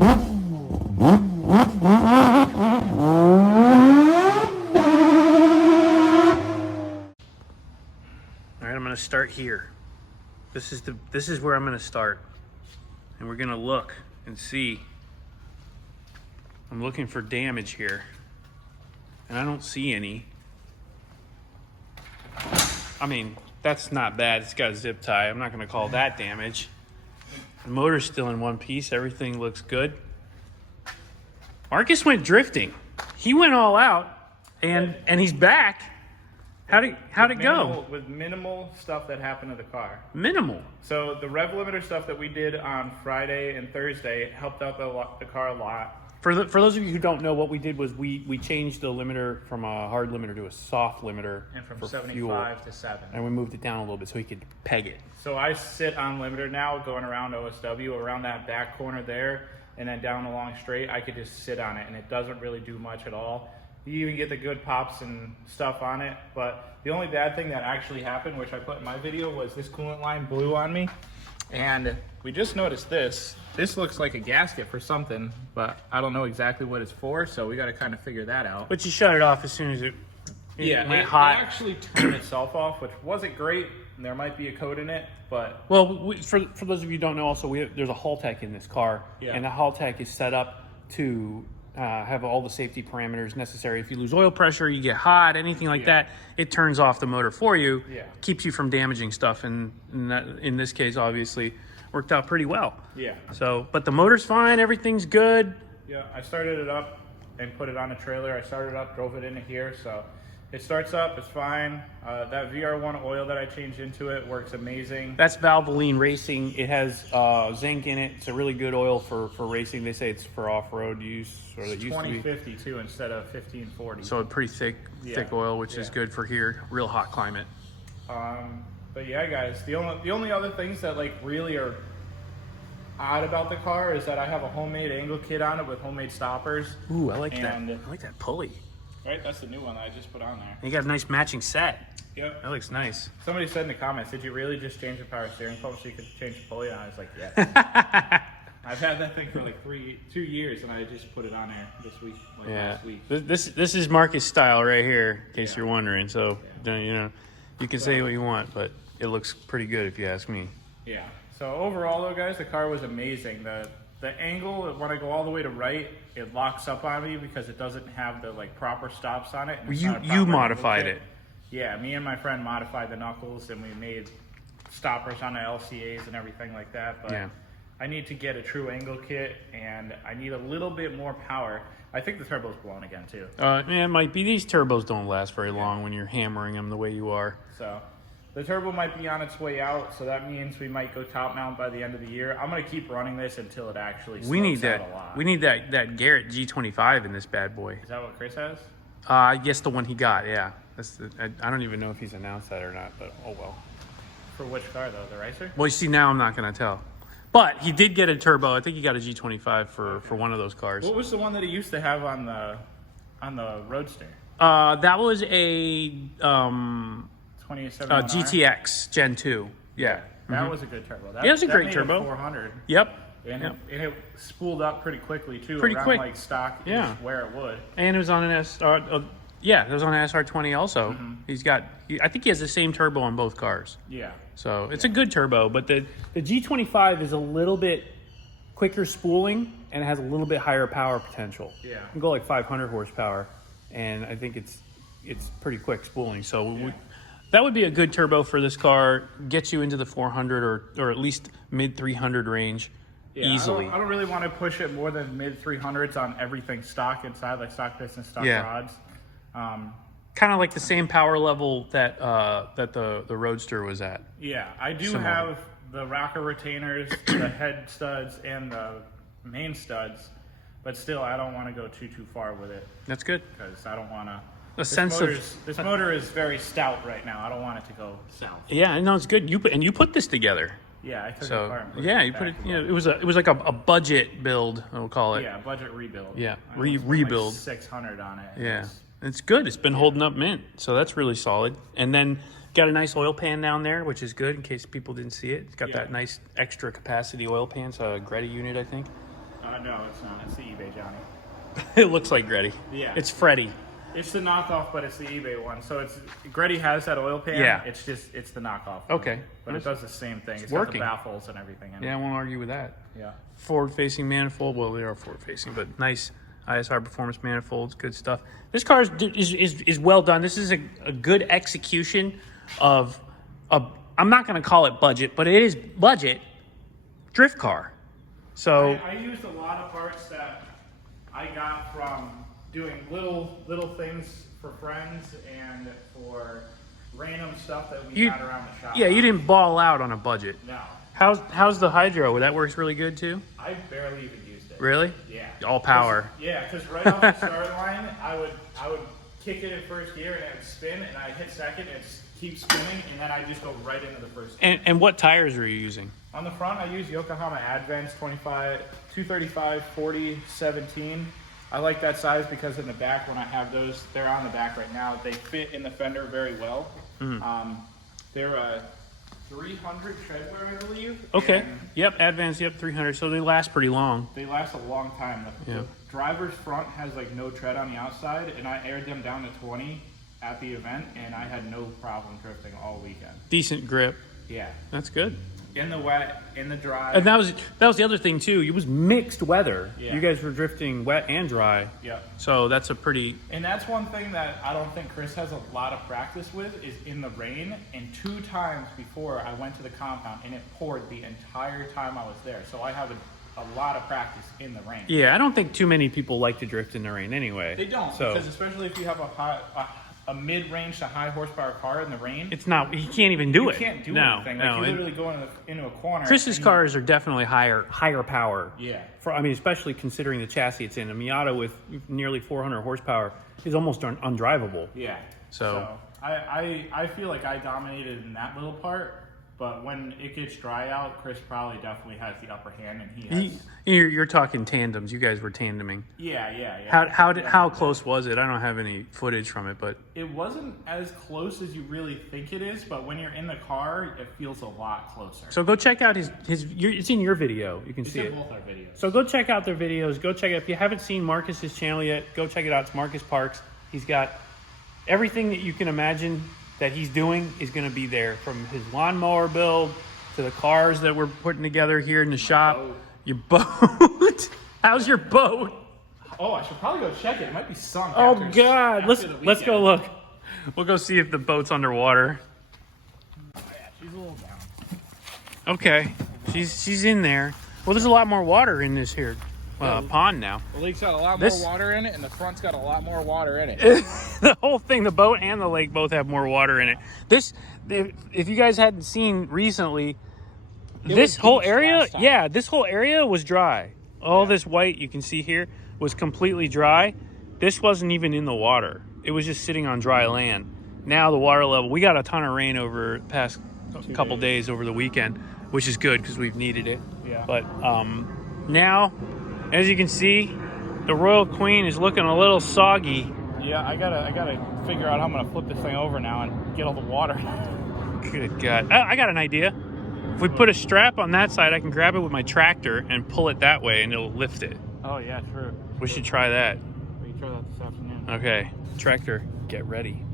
I'm going to start here. This is where I'm going to start. And we're going to look and see. I'm looking for damage here. And I don't see any. I mean, that's not bad. It's got a zip tie. I'm not going to call that damage. The motor's still in one piece. Everything looks good. Marcus went drifting. He went all out, and he's back. How'd it go? With minimal stuff that happened to the car. Minimal. So the rev limiter stuff that we did on Friday and Thursday helped out the car a lot. For those of you who don't know, what we did was we changed the limiter from a hard limiter to a soft limiter. And from for 75 fuel, to 7. and we moved it down a little bit so he could peg it. So I sit on limiter now going around OSW, around that back corner there, and then down along straight. I could just sit on it, and it doesn't really do much at all. You even get the good pops and stuff on it, but the only bad thing that actually happened, which I put in my video, was this coolant line blew on me. And we just noticed this. This looks like a gasket for something, but I don't know exactly what it's for, so we got to kind of figure that out. But you shut it off as soon as it went hot. It actually turned itself off, which wasn't great. There might be a code in it, but... Well, for those of you who don't know, also, there's a Haltech in this car, yeah. And the Haltech is set up to have all the safety parameters necessary. If you lose oil pressure, you get hot, anything like that, it turns off the motor for you, keeps you from damaging stuff, and in this case, obviously, worked out pretty well. Yeah. So, but the motor's fine, everything's good. Yeah, I started it up and put it on a trailer. I started it up, drove it into here, so it starts up, it's fine. That VR1 oil that I changed into it works amazing. That's Valvoline Racing. It has zinc in it. It's a really good oil for racing. They say it's for off-road use. Or it's it used 2050 too instead of 1540. So a pretty thick oil, which is good for here. Real hot climate. But yeah, guys, the only other things that like really are odd about the car is that I have a homemade angle kit on it with homemade stoppers. Ooh, I like that. I like that pulley. Right, that's the new one that I just put on there. And you got a nice matching set. Yep. That looks nice. Somebody said in the comments, did you really just change the power steering pump so you could change the pulley? And I was like, yeah. I've had that thing for like 2 years, and I just put it on there this week, last week. This is Marcus style right here, in case you're wondering. So, you know, you can say what you want, but it looks pretty good if you ask me. Yeah. So overall, though, guys, the car was amazing. The angle, when I go all the way to right, it locks up on me because it doesn't have the like proper stops on it. You modified it. Yeah, me and my friend modified the knuckles, and we made stoppers on the LCAs and everything like that. But yeah. I need to get a true angle kit, and I need a little bit more power. I think the turbo's blown again too. Yeah, it might be. These turbos don't last very long when you're hammering them the way you are. So the turbo might be on its way out, so that means we might go top mount by the end of the year. I'm going to keep running this until it actually slopes out a lot. We need that Garrett G25 in this bad boy. Is that what Chris has? Yes, the one he got, yeah. I don't even know if he's announced that or not, but oh well. For which car, though? The Racer? Well, you see, now I'm not going to tell. But he did get a turbo. I think he got a G25 for one of those cars. What was the one that he used to have on the Roadster? That was a 2007 GTX Gen 2. Yeah. That was a good turbo. It was a great turbo. 400. Yep. And it spooled up pretty quickly, too. Pretty quick. Like stock where it would. And it was on an SR... it was on an SR20 also. I think he has the same turbo on both cars. Yeah. So it's a good turbo, but the G25 is a little bit quicker spooling and it has a little bit higher power potential. Yeah. It can go like 500 horsepower, and I think it's pretty quick spooling. So that would be a good turbo for this car. Gets you into the 400 or at least mid 300 range easily. I don't really want to push it more than mid 300s on everything stock inside, like stock piston, stock rods. Kind of like the same power level that the Roadster was at. Yeah, I do have the rocker retainers, the head studs, and the main studs, but still, I don't want to go too far with it. That's good. Because I don't want to... This This motor is very stout right now. I don't want it to go south. Yeah, no, it's good. You put this together. Yeah, I took it apart. You put it. It was like a budget build. We'll call it. Yeah, budget rebuild. Yeah, rebuild. Like 600 on it. Yeah, it's good. It's been holding up mint, so that's really solid. And then got a nice oil pan down there, which is good in case people didn't see it. It's got that nice extra capacity oil pan. It's a Greta unit, I think. No, it's not. It's the eBay Johnny. It looks like Gretty. Yeah. It's Freddy. It's the knockoff, but it's the eBay one. So it's Gretty has that oil pan. Yeah. It's the knockoff. Okay. But it does the same thing. It's working. got the baffles and everything in Yeah, I it. won't argue with that. Yeah. Forward-facing manifold. Well, they are forward-facing, but nice ISR performance manifolds. Good stuff. This car is well done. This is a good execution of a. I'm not going to call it budget, but it is budget drift car. So I used a lot of parts that I got from doing little things for friends and for random stuff that we had around the shop. Yeah, you didn't ball out on a budget. No. How's the hydro? That works really good too. I barely even used it. Really? Yeah. All power. Yeah, because right off the start line, I would kick it in first gear and it would spin, and I'd hit second, and it keep spinning, and then I just go right into the first gear. And what tires are you using? On the front, I use Yokohama Advance 235 40 17. I like that size because in the back, when I have those, they're on the back right now. They fit in the fender very well. They're a 300 treadwear, I believe. Okay. and Yep. Advance. Yep. 300. So they last pretty long. They last a long time. Yeah. The driver's front has like no tread on the outside, and I aired them down to 20 at the event, and I had no problem drifting all weekend. Decent grip. Yeah. That's good. In the wet, in the dry. And that was the other thing too. It was mixed weather. Yeah. You guys were drifting wet and dry. Yeah. So that's a pretty. And that's one thing that I don't think Chris has a lot of practice with is in the rain. And 2 times before I went to the compound and it poured the entire time I was there. So I have a lot of practice in the rain. Yeah, I don't think too many people like to drift in the rain anyway. They don't, So because especially if you have a mid-range to high horsepower car in the rain, it's not. You can't even do you it. can't do no, anything. No, Like you literally go into a corner. Chris's and cars are definitely higher power. Yeah. I mean, especially considering the chassis it's in. A Miata with nearly 400 horsepower is almost undrivable. Yeah. So I feel like I dominated in that little part, but when it gets dry out, Chris probably definitely has the upper hand, and he has. You're talking tandems. You guys were tandeming. Yeah. How close was it? I don't have any footage from it, but It wasn't as close as you really think it is, but when you're in the car, it feels a lot closer. so go check out it's in your video. You can It's see in it. both our videos. So go check out their videos. Go check it. If you haven't seen Marcus's channel yet, go check it out. It's Marcus Parks. He's got everything that you can imagine that he's doing is going to be there, from his lawnmower build to the cars that we're putting together here in the shop. boat. Your boat. How's your boat? Oh, I should probably go check it. It might be sunk. Oh after- God. after Let's the go weekend. look. We'll go see if the boat's underwater. Oh, yeah, she's a little down. Okay. She's in there. Well, there's a lot more water in this here pond now. The lake's got a lot This- more water in it, and the front's got a lot more water in it. The whole thing, the boat and the lake both have more water in it. If you guys hadn't seen recently, this was whole beach area, last time. yeah, this whole area was dry. All this white you can see here was completely dry. This wasn't even in the water. It was just sitting on dry land. Now the water level, we got a ton of rain over the past couple days over the weekend, which is good because we've needed it. Yeah. But now, as you can see, the Royal Queen is looking a little soggy. Yeah, I gotta figure out how I'm gonna flip this thing over now and get all the water. Good God. I got an idea. If we put a strap on that side, I can grab it with my tractor and pull it that way and it'll lift it. Oh yeah, true. We should try that. We can try that this afternoon. Okay. Tractor, get ready.